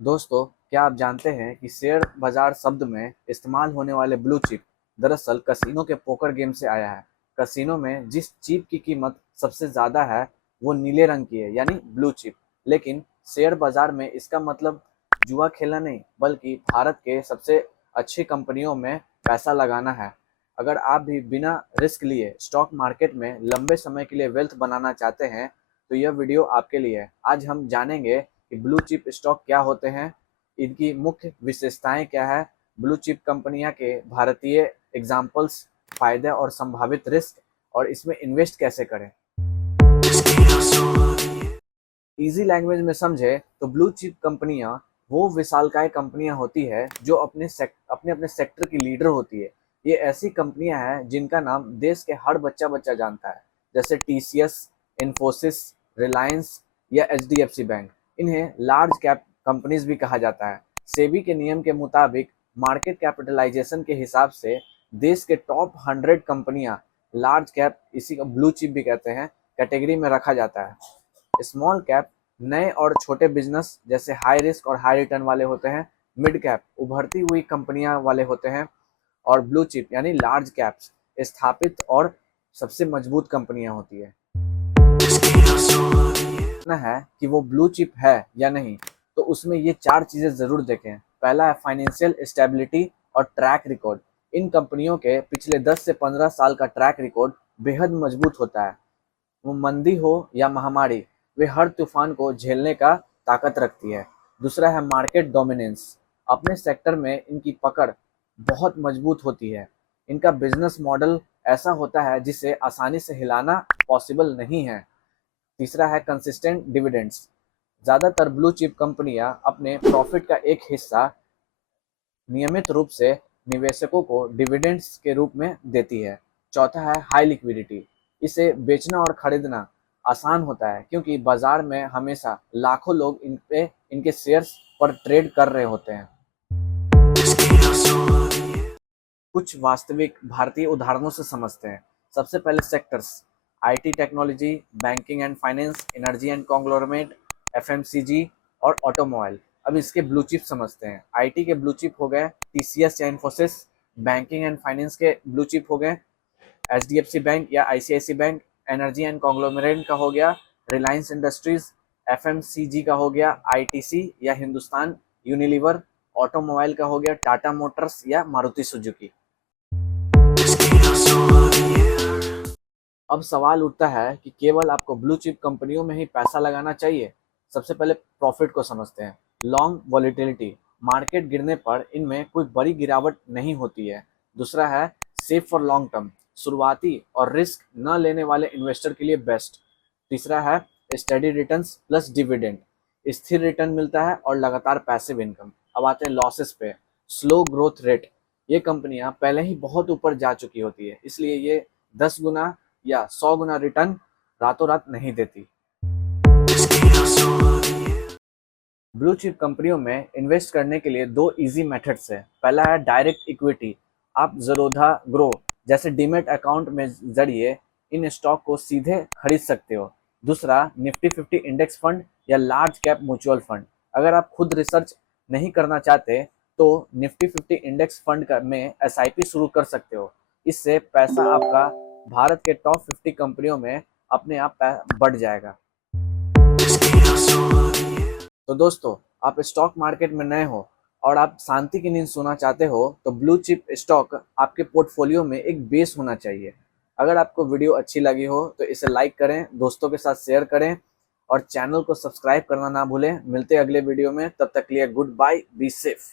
दोस्तों, क्या आप जानते हैं कि शेयर बाजार शब्द में इस्तेमाल होने वाले ब्लू चिप दरअसल कसिनो के पोकर गेम से आया है। कसिनो में जिस चिप की कीमत सबसे ज़्यादा है वो नीले रंग की है, यानी ब्लू चिप। लेकिन शेयर बाजार में इसका मतलब जुआ खेलना नहीं, बल्कि भारत के सबसे अच्छी कंपनियों में पैसा लगाना है। अगर आप भी बिना रिस्क लिए स्टॉक मार्केट में लंबे समय के लिए वेल्थ बनाना चाहते हैं तो यह वीडियो आपके लिए है। आज हम जानेंगे कि ब्लू चिप स्टॉक क्या होते हैं, इनकी मुख्य विशेषताएं क्या है, ब्लू चिप कंपनियां के भारतीय एग्जाम्पल्स, फायदे और संभावित रिस्क, और इसमें इन्वेस्ट कैसे करें। इजी लैंग्वेज में समझे तो ब्लू चिप कंपनियां वो विशालकाय कंपनियां होती है जो अपने अपने सेक्टर की लीडर होती है। ये ऐसी कंपनियां हैं जिनका नाम देश के हर बच्चा बच्चा जानता है, जैसे टीसीएस, इन्फोसिस, रिलायंस या एचडीएफसी बैंक। इन्हें लार्ज कैप कंपनीज भी कहा जाता है। सेबी के नियम के मुताबिक मार्केट कैपिटलाइजेशन के हिसाब से देश के टॉप 100 कंपनियां लार्ज कैप, इसी को ब्लू चिप भी कहते हैं, कैटेगरी में रखा जाता है। स्मॉल कैप नए और छोटे बिजनेस जैसे हाई रिस्क और हाई रिटर्न वाले होते हैं। मिड कैप उभरती हुई कंपनियां वाले होते हैं। और ब्लू चिप यानी लार्ज कैप्स स्थापित और सबसे मजबूत कंपनियां होती है। ना है कि वो ब्लू चिप है या नहीं, तो उसमें ये 4 चीजें जरूर देखें। पहला है फाइनेंशियल स्टेबिलिटी और ट्रैक रिकॉर्ड। इन कंपनियों के पिछले 10 से 15 साल का ट्रैक रिकॉर्ड बेहद मजबूत होता है। वो मंदी हो या महामारी, वे हर तूफान को झेलने का ताकत रखती है। दूसरा है मार्केट डोमिनेंस। अपने सेक्टर में इनकी पकड़ बहुत मजबूत होती है। इनका बिजनेस मॉडल ऐसा होता है जिसे आसानी से हिलाना पॉसिबल नहीं है। तीसरा है कंसिस्टेंट डिविडेंड्स। ज़्यादातर ब्लू चिप कंपनियां अपने प्रॉफिट का एक हिस्सा नियमित रूप से निवेशकों को डिविडेंड्स के रूप में देती है। चौथा है हाई लिक्विडिटी। इसे बेचना और खरीदना आसान होता है क्योंकि बाजार में हमेशा लाखों लोग इनके शेयर्स पर ट्रेड कर रहे होते हैं। कुछ वास्तविक भारतीय उदाहरणों से समझते हैं। सबसे पहले sectors: IT technology, banking and finance, energy and conglomerate, FMCG और ऑटोमोबाइल। अब इसके ब्लू चिप समझते हैं। आईटी के ब्लू चिप हो गए टीसीएस या इन्फोसिस। बैंकिंग एंड फाइनेंस के ब्लू चिप हो गए एचडीएफसी बैंक या ICICI bank. Energy and conglomerate का हो गया रिलायंस इंडस्ट्रीज। एफएमसीजी का हो गया आईटीसी या हिंदुस्तान यूनिलीवर। ऑटोमोबाइल का हो गया टाटा मोटर्स या मारुति सुजुकी। अब सवाल उठता है कि केवल आपको ब्लू चिप कंपनियों में ही पैसा लगाना चाहिए। सबसे पहले प्रॉफिट को समझते हैं। लॉन्ग वॉलीटिलिटी, मार्केट गिरने पर इनमें कोई बड़ी गिरावट नहीं होती है। दूसरा है सेफ फॉर लॉन्ग टर्म, शुरुआती और रिस्क न लेने वाले इन्वेस्टर के लिए बेस्ट। तीसरा है स्टडी रिटर्न्स प्लस डिविडेंड, स्थिर रिटर्न मिलता है और लगातार पैसिव इनकम। अब आते हैं लॉसेस पे। स्लो ग्रोथ रेट, ये कंपनियां पहले ही बहुत ऊपर जा चुकी होती है, इसलिए ये 10 गुना या 100 गुना रिटर्न रातों रात नहीं देती। ब्लू चिप कंपनियों में इन्वेस्ट करने के लिए 2 इजी मेथड्स है। पहला है डायरेक्ट इक्विटी। आप ज़रोधा ग्रो जैसे डीमेट अकाउंट में जरिए इन स्टॉक को सीधे खरीद सकते हो। दूसरा निफ्टी 50 इंडेक्स फंड या लार्ज कैप म्यूचुअल फंड। अगर आप खुद रिसर्च नहीं करना चाहते तो निफ्टी 50 इंडेक्स फंड में एसआईपी शुरू कर सकते हो। इससे पैसा आपका भारत के टॉप 50 कंपनियों में अपने आप बढ़ जाएगा। तो दोस्तों, आप स्टॉक मार्केट में नए हो और आप शांति की नींद सोना चाहते हो तो ब्लू चिप स्टॉक आपके पोर्टफोलियो में एक बेस होना चाहिए। अगर आपको वीडियो अच्छी लगी हो तो इसे लाइक करें, दोस्तों के साथ शेयर करें और चैनल को सब्सक्राइब करना ना भूलें। मिलते हैं अगले वीडियो में, तब तक के लिए गुड बाय, बी सेफ।